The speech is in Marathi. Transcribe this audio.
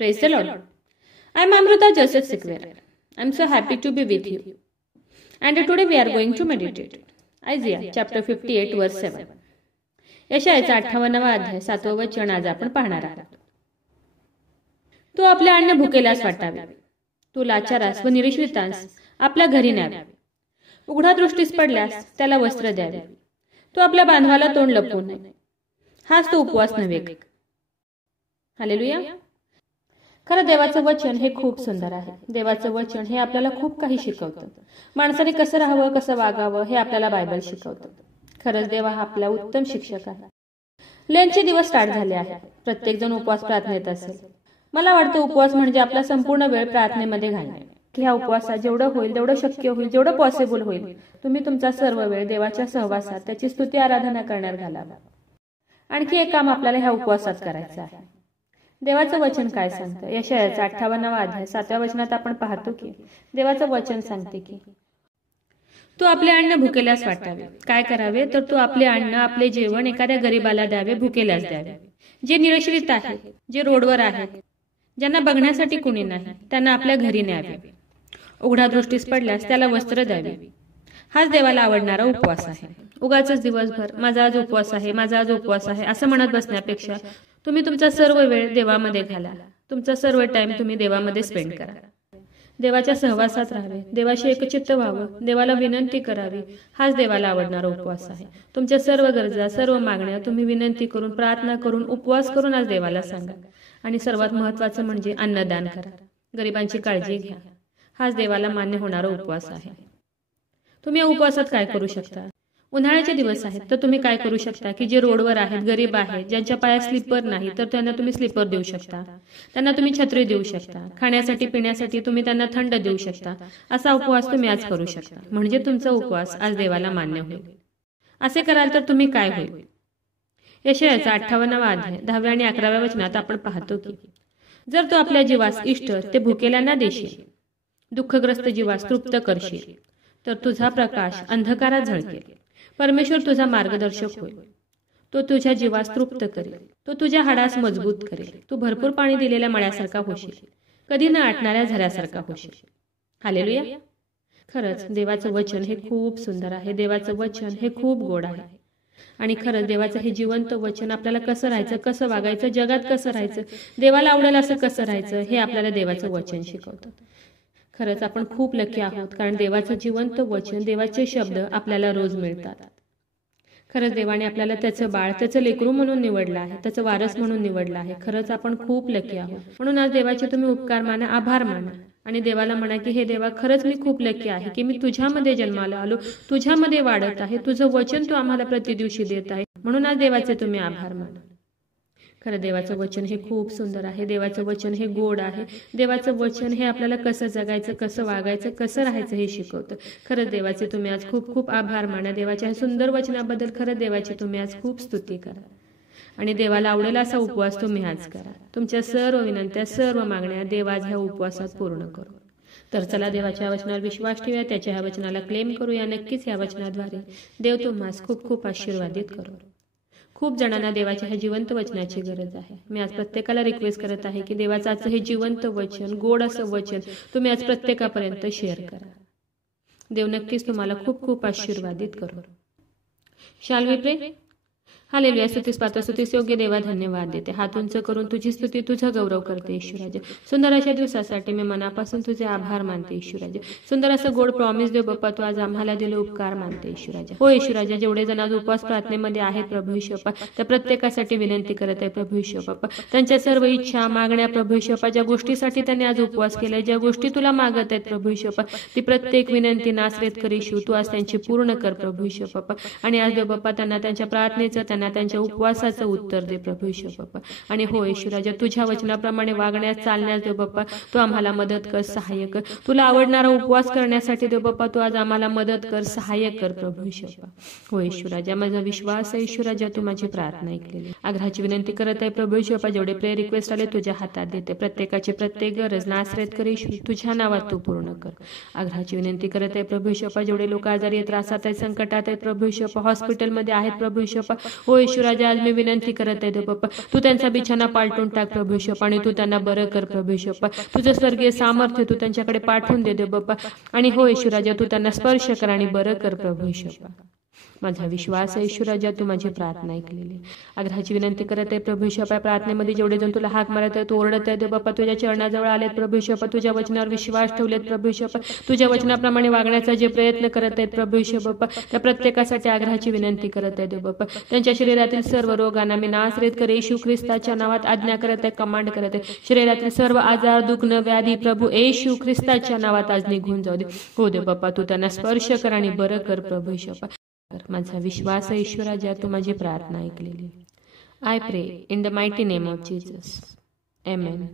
Praise the Lord. I am Amrita Joseph Sikwer. I am so happy to be with you. And today we are going to meditate. Isaiah chapter 58 verse 7. यशायाचा 58वा अध्याय 7वे वचन आज आपण पाहणार आहोत. तू आपले अन्न भुकेल्यास वाटावे, तू लाचारास व निरीश्वरांस आपल्या घरी न्यावे. उघडा दृष्टीस पडल्यास त्याला वस्त्र द्यावे. तू आपल्या बांधवाला तोंड लपवू नये. हाच तो उपवास नव्हे. हालेलुया. खरं देवाचं वचन हे खूप सुंदर आहे. देवाचं वचन हे आपल्याला खूप काही शिकवतं. माणसाने कसं राहावं, कसं वागावं हे आपल्याला बायबल शिकवतं. खरंच देव हा आपला उत्तम शिक्षक आहे. लेनचे दिवस स्टार्ट झाले आहे. प्रत्येक जण उपवास प्रार्थनेत असेल. मला वाटतं उपवास म्हणजे आपला संपूर्ण वेळ प्रार्थनेमध्ये घालणे. की ह्या उपवासात जेवढं होईल, तेवढं शक्य होईल, जेवढं पॉसिबल होईल, तुम्ही तुमचा सर्व वेळ देवाच्या सहवासात त्याची स्तुती आराधना करण्यात घालावा. आणखी एक काम आपल्याला ह्या उपवासात करायचं आहे. देवाचं वचन काय सांगतं? यशायाचा 58वा अध्याय 7व्या वचनात आपण पाहतो की देवाचं वचन सांगते की तू आपले अन्न भुकेल्यास वाटावे. काय करावे? तर तू आपले अन्न, आपले जेवण एखाद्या गरीबाला द्यावे, भुकेल्यास द्यावे. जे निराश्रित आहेत, जे रोडवर आहेत, ज्यांना बघण्यासाठी कुणी नाही, त्यांना आपल्या घरी न्यावे. उघडा दृष्टीस पडल्यास त्याला वस्त्र द्यावे. हाच देवाला आवडणारा उपवास आहे. उगाचच दिवसभर माझा आज उपवास आहे, माझा आज उपवास आहे असं म्हणत बसण्यापेक्षा तुम्ही तुमचा सर्व वेळ देवामध्ये घाला. तुमचा सर्व टाइम तुम्ही देवामध्ये स्पेंड करा. देवाच्या सहवासात राहावे, देवाशी एकचित्त व्हावं, देवाला विनंती करावी. हाच देवाला आवडणारा उपवास आहे. तुमच्या सर्व गरजा, सर्व मागण्या तुम्ही विनंती करून, प्रार्थना करून, उपवास करून आज देवाला सांगा. आणि सर्वात महत्वाचं म्हणजे अन्नदान करा, गरिबांची काळजी घ्या. हाच देवाला मान्य होणारा उपवास आहे. तुम्ही या उपवासात काय करू शकता? उन्हाळ्याचे दिवस आहेत तर तुम्ही काय करू शकता की जे रोडवर आहेत, गरीब आहेत, ज्यांच्या पायात स्लीपर नाही, तर त्यांना तुम्ही स्लीपर देऊ शकता. त्यांना तुम्ही छत्री देऊ शकता. खाण्यासाठी पिण्यासाठी तुम्ही त्यांना थंड देऊ शकता. असा उपवास तुम्ही आज करू शकता. म्हणजे तुमचा उपवास आज देवाला मान्य होईल. असे कराल तर तुम्ही काय होईल? यशायाचा 58वा अध्याय 10व्या आणि 11व्या वचनात आपण पाहतो की जर तू आपल्या जीवास इष्ट ते भुकेल्यांना देशील, दुःखग्रस्त जीवास तृप्त करशील, तर तुझा प्रकाश अंधकारात झळकेल. परमेश्वर तुझा मार्गदर्शक होईल. तो तुझ्या जीवास तृप्त करेल. तो तुझ्या हाडास मजबूत करेल. तू भरपूर पाणी दिलेल्या मळ्यासारखा होशील. कधी न आटणाऱ्या झऱ्यासारखा होशील. हालेलुया. खरंच देवाचं वचन हे खूप सुंदर आहे. देवाचं वचन हे खूप गोड आहे. आणि खरंच देवाचं हे जिवंत वचन आपल्याला कसं राहायचं, कसं वागायचं, जगात कसं राहायचं, देवाला आवडेल असं कसं राहायचं हे आपल्याला देवाचं वचन शिकवतं. खरंच आपण खूप लकी आहोत, कारण देवाचं जिवंत वचन, देवाचे शब्द आपल्याला रोज मिळतात. खरंच देवाने आपल्याला त्याचं बाळ, त्याचं लेकरू म्हणून निवडलं आहे, त्याचं वारस म्हणून निवडलं आहे. खरंच आपण खूप लकी आहोत. म्हणून आज देवाचे तुम्ही उपकार माना, आभार माना आणि देवाला म्हणा की हे देवा, खरंच मी खूप लकी आहे की मी तुझ्यामध्ये जन्माला आलो, तुझ्यामध्ये वाढत आहे, तुझं वचन तू आम्हाला प्रतिदिवशी देत आहे. म्हणून आज देवाचे तुम्ही आभार माना. खरं देवाचं वचन हे खूप सुंदर आहे. देवाचं वचन हे गोड आहे. देवाचं वचन हे आपल्याला कसं जगायचं, कसं वागायचं, कसं राहायचं हे शिकवतं. खरंच देवाचे तुम्ही आज खूप खूप आभार माना. देवाच्या सुंदर वचनाबद्दल खरंच देवाची तुम्ही आज खूप स्तुती करा. आणि देवाला आवडेल असा उपवास तुम्ही आज करा. तुमच्या सर्व विनंत्या, सर्व मागण्या देव आज ह्या उपवासात पूर्ण करू. तर चला देवाच्या वचनावर विश्वास ठेवूया, त्याच्या ह्या वचनाला क्लेम करूया. नक्कीच ह्या वचनाद्वारे देव तुम्हाला खूप खूप आशीर्वादित करू. खूप जणांना देवाच्या ह्या जिवंत वचनाची गरज आहे. मी आज प्रत्येकाला रिक्वेस्ट करत आहे की देवाचं आजचं हे जिवंत वचन, गोड असं वचन तुम्ही आज प्रत्येकापर्यंत शेअर करा. देव नक्कीच तुम्हाला खूप खूप आशीर्वादित करू. शाल वी प्रे? हालेलुया. स्तुतीस पात्र, स्तुतीस योग्य देवा धन्यवाद देते. हात उंच करून तुझी स्तुती, तुझा गौरव करते ईश्वराज. सुंदर अशा दिवसासाठी मी मनापासून तुझे आभार मानते ईश्वराज. सुंदर असं गोड प्रॉमिस देव बाप्पा, तू आज आम्हाला दिले उपकार मानते ईश्वराज. हो ईश्वराज, जेवढे जण आज उपवास प्रार्थनेमध्ये आहेत प्रभू ईश्वपा, त्या प्रत्येकासाठी विनंती करत आहे प्रभू ईश्वपा. त्यांच्या सर्व इच्छा, मागण्या प्रभू ईश्वपा, ज्या गोष्टीसाठी त्यांनी आज उपवास केलाय, ज्या गोष्टी तुला मागत आहेत प्रभू ईश्वपा, ती प्रत्येक विनंती नासरेत कर येशू, तू आज त्यांची पूर्ण कर प्रभू ईश्वपा. आणि आज देव बाप्पा त्यांना त्यांच्या प्रार्थनेचं, त्यांच्या उपवासाचं उत्तर दे प्रभू ईश्वर बाप्पा. आणि हो ईश्वराजा, तुझ्या वचनाप्रमाणे वागण्यास, चालण्यास देव बाप्पा तू आम्हाला मदत कर, सहाय्य कर. तुला आवडणारा उपवास करण्यासाठी देव बाप्पा तू आज आम्हाला मदत कर, सहाय्य कर प्रभू ईश्वर. हो ईश्वराजा, माझा विश्वास आहे ईश्वराजा, तू माझी प्रार्थना ऐकलेली. आग्रहाची विनंती करत आहे प्रभू ईश्वर. जेवढे प्रेयर रिक्वेस्ट आले तुझ्या हातात देते. प्रत्येकाची प्रत्येक गरज नासरेत कर ईश्वर, तुझ्या नावात तू पूर्ण कर. आग्रहाची विनंती करत आहे प्रभू ईश्वर. जेवढे लोक आजारी, त्रासात आहेत, संकटात आहेत प्रभू ईश्वर, हॉस्पिटलमध्ये आहेत प्रभू ईश्वर, हो येशू राजा, आज मी विनंती करत आहे देव बाप्पा, तू त्यांचा बिछाना पालटून टाक प्रभू येशू बाप्पा, आणि तू त्यांना बरं कर प्रभू येशू बाप्पा. तुझं स्वर्गीय सामर्थ्य तू त्यांच्याकडे पाठवून दे देव बाप्पा, आणि हो येशू राजा, तू त्यांना स्पर्श कर आणि बरं कर प्रभू येशू बाप्पा. माझा विश्वास आहे येशू राजा, तू माझी प्रार्थना ऐकलेली. आग्रहाची विनंती करत आहे प्रभू येशू बाप्पा, प्रार्थनेमध्ये जेवढे जण तुला हाक मारत आहे, तू ओरडत आहे देव बाप्पा, तुझ्या चरणाजवळ आलेत प्रभू येशू बाप्पा, तुझ्या वचनावर विश्वास ठेवलेत प्रभू येशू बाप्पा, तुझ्या वचनाप्रमाणे वागण्याचा जे प्रयत्न करत आहेत प्रभू येशू बाप्पा, त्या प्रत्येकासाठी आग्रहाची विनंती करत आहे देव बाप्पा. त्यांच्या शरीरातील सर्व रोगांना मी नासरेत येशू ख्रिस्ताच्या नावात आज्ञा करत आहे, कमांड करत आहे. शरीरातील सर्व आजार, दुखणं, व्याधी प्रभू येशू ख्रिस्ताच्या नावात आज निघून जाऊ दे. हो देव बाप्पा, तू त्यांना स्पर्श कर आणि बरं कर प्रभू येशू बाप्पा. माझा विश्वास आहे ईश्वरा, ज्या तू माझी प्रार्थना ऐकलेली. आय प्रे in the mighty name of Jesus. Amen.